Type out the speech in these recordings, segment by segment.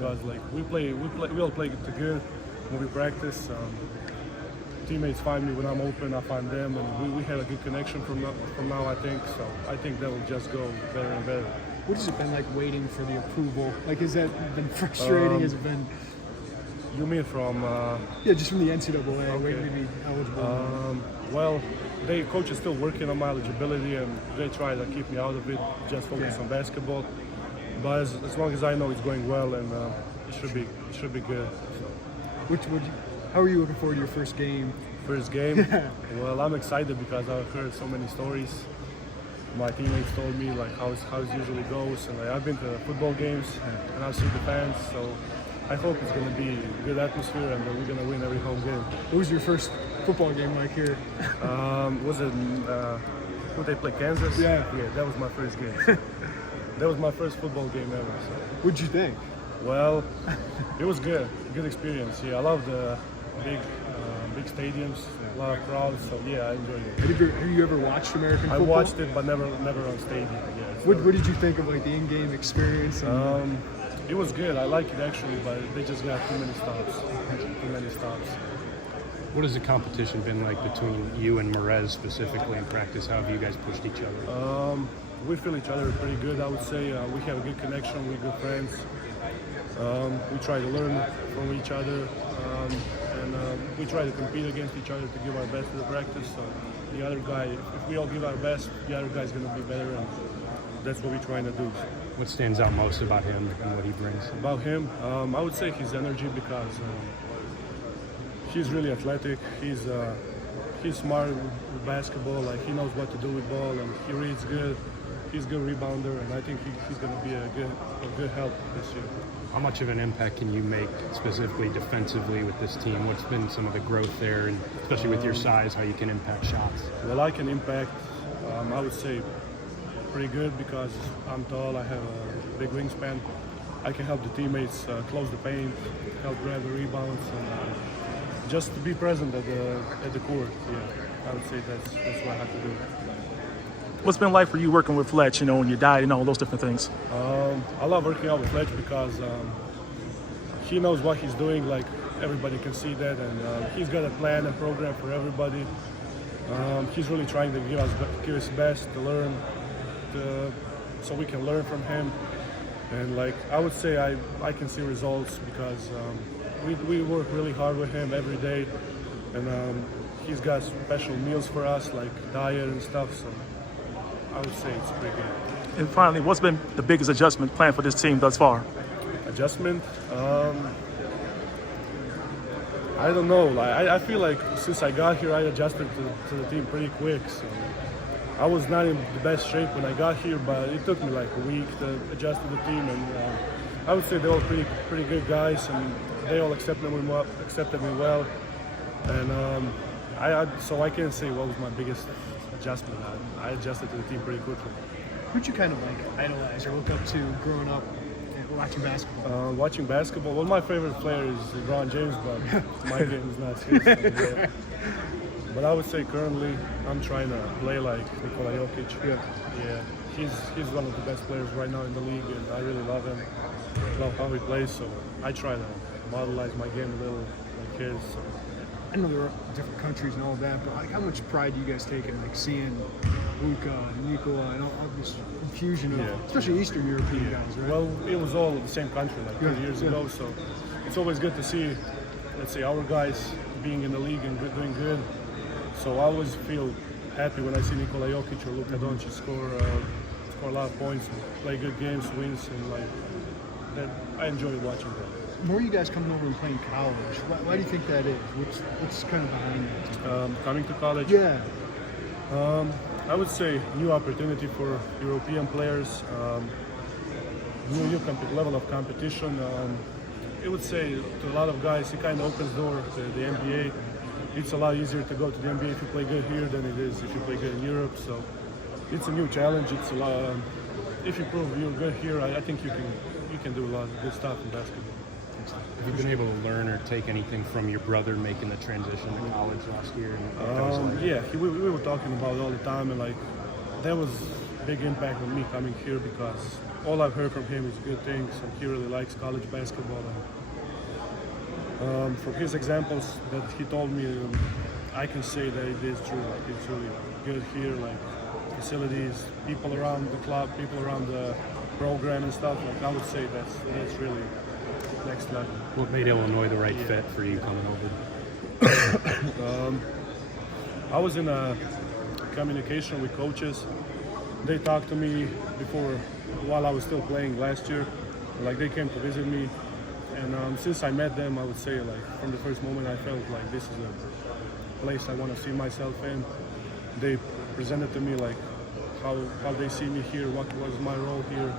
because like we all play together when we practice. Teammates find me when I'm open, I find them, and we have a good connection from now, I think. So I think that will just go better and better. What has it been like waiting for the approval? Like, has that been frustrating? Has it been? You mean from? Yeah, just from the NCAA, okay. waiting to be eligible. Well, coach is still working on my eligibility, and they try to keep me out of it, just focus on basketball. But as long as I know it's going well, and it should be good. So. How are you looking forward to your first game? First game? Well, I'm excited because I've heard so many stories. My teammates told me like how it usually goes, and like, I've been to football games and I've seen the fans, so I hope it's going to be a good atmosphere and we're going to win every home game. What was your first football game like here? Was it who they play, Kansas? Yeah, that was my first game. That was my first football game ever. So. What'd you think? Well, it was good experience. Yeah, I love the big stadiums, a lot of crowds. So yeah, I enjoyed it. Have you ever watched American football? I watched it, but never on stadium. Yeah, what did you think of like the in-game experience? It was good. I like it actually, but they just got too many stops. What has the competition been like between you and Merez specifically in practice? How have you guys pushed each other? We feel each other pretty good, I would say. We have a good connection, we're good friends. We try to learn from each other, and we try to compete against each other to give our best to the practice. So the other guy, if we all give our best, the other guy's going to be better, and that's what we're trying to do. What stands out most about him and what he brings? About him, I would say his energy, because he's really athletic. He's smart with basketball. Like, he knows what to do with ball, and he reads good. He's a good rebounder, and I think he's going to be a good help this year. How much of an impact can you make specifically defensively with this team? What's been some of the growth there, and especially with your size, how you can impact shots? Well, I can impact, I would say, pretty good, because I'm tall, I have a big wingspan. I can help the teammates close the paint, help grab the rebounds, and just to be present at the court. Yeah, I would say that's what I have to do. What's it been like for you working with Fletch, and your diet and all those different things? I love working out with Fletch because he knows what he's doing. Like, everybody can see that, and he's got a plan and program for everybody. He's really trying to give his best to learn, so we can learn from him. And like, I would say I can see results because we work really hard with him every day, and he's got special meals for us, like diet and stuff. So I would say it's pretty good. And finally, what's been the biggest adjustment planned for this team thus far? Adjustment? I don't know. I feel like since I got here, I adjusted to the team pretty quick. So I was not in the best shape when I got here, but it took me like a week to adjust to the team. And I would say they're all pretty good guys, and they all accepted me well. And so I can't say what was my biggest adjustment. I adjusted to the team pretty quickly. Who'd you kind of like idolize or look up to growing up watching basketball? Watching basketball, well, my favorite player is LeBron James, but my game is not his. So, yeah. But I would say currently I'm trying to play like Nikola Jokic. Yeah. He's one of the best players right now in the league, and I really love him. Love how he plays, so I try to modelize my game a little like his. So. I know there are different countries and all of that, but like, how much pride do you guys take in like seeing Luka, Nikola, and all this infusion of, especially Eastern European guys, right? Well, it was all the same country like 30 years ago, so it's always good to see, let's say, our guys being in the league and doing good. So I always feel happy when I see Nikola Jokic or Luka Doncic score a lot of points, play good games, wins, and like that. I enjoy watching that. More you guys coming over and playing college. Why do you think that is? What's kind of behind that? Coming to college? Yeah. I would say new opportunity for European players, new level of competition. I would say to a lot of guys, it kind of opens door to the NBA. It's a lot easier to go to the NBA if you play good here than it is if you play good in Europe. So it's a new challenge. It's a lot. If you prove you're good here, I think you can do a lot of good stuff in basketball. Have you been able to learn or take anything from your brother making the transition to college last year? Yeah, we were talking about it all the time, and like that was big impact on me coming here because all I've heard from him is good things, and he really likes college basketball. And from his examples that he told me, I can say that it is true. Like it's really good here, like facilities, people around the club, people around the program and stuff. Like I would say that's really next level. What made Illinois the right fit for you coming over? I was in a communication with coaches. They talked to me before, while I was still playing last year. Like they came to visit me, and since I met them, I would say like from the first moment I felt like this is a place I want to see myself in. They presented to me like how they see me here, what was my role here,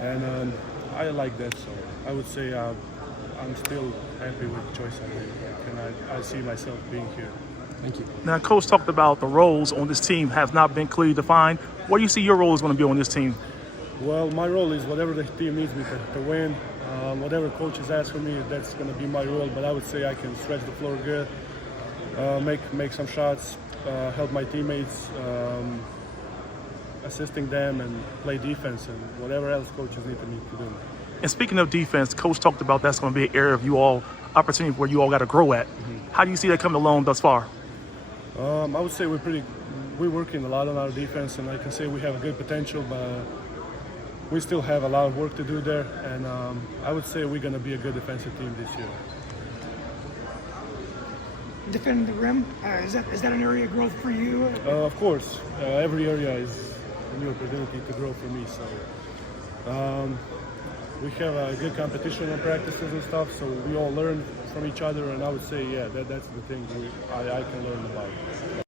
and I like that. So I would say I'm still happy with the choice I made, and I see myself being here. Thank you. Now, Coach talked about the roles on this team have not been clearly defined. What do you see your role is going to be on this team? Well, my role is whatever the team needs me to win. Whatever coaches ask for me, that's going to be my role. But I would say I can stretch the floor good, make some shots, help my teammates, assisting them, and play defense and whatever else coaches need me to do. And speaking of defense, Coach talked about that's going to be an area of you all opportunity where you all got to grow at. How do you see that coming along thus far? I would say we're working a lot on our defense, and I can say we have a good potential, but we still have a lot of work to do there. And I would say we're going to be a good defensive team this year. Defending the rim, is that an area of growth for you? Of course, every area is a new opportunity to grow for me. So we have a good competition on practices and stuff, so we all learn from each other. And I would say, yeah, that's the thing I can learn about.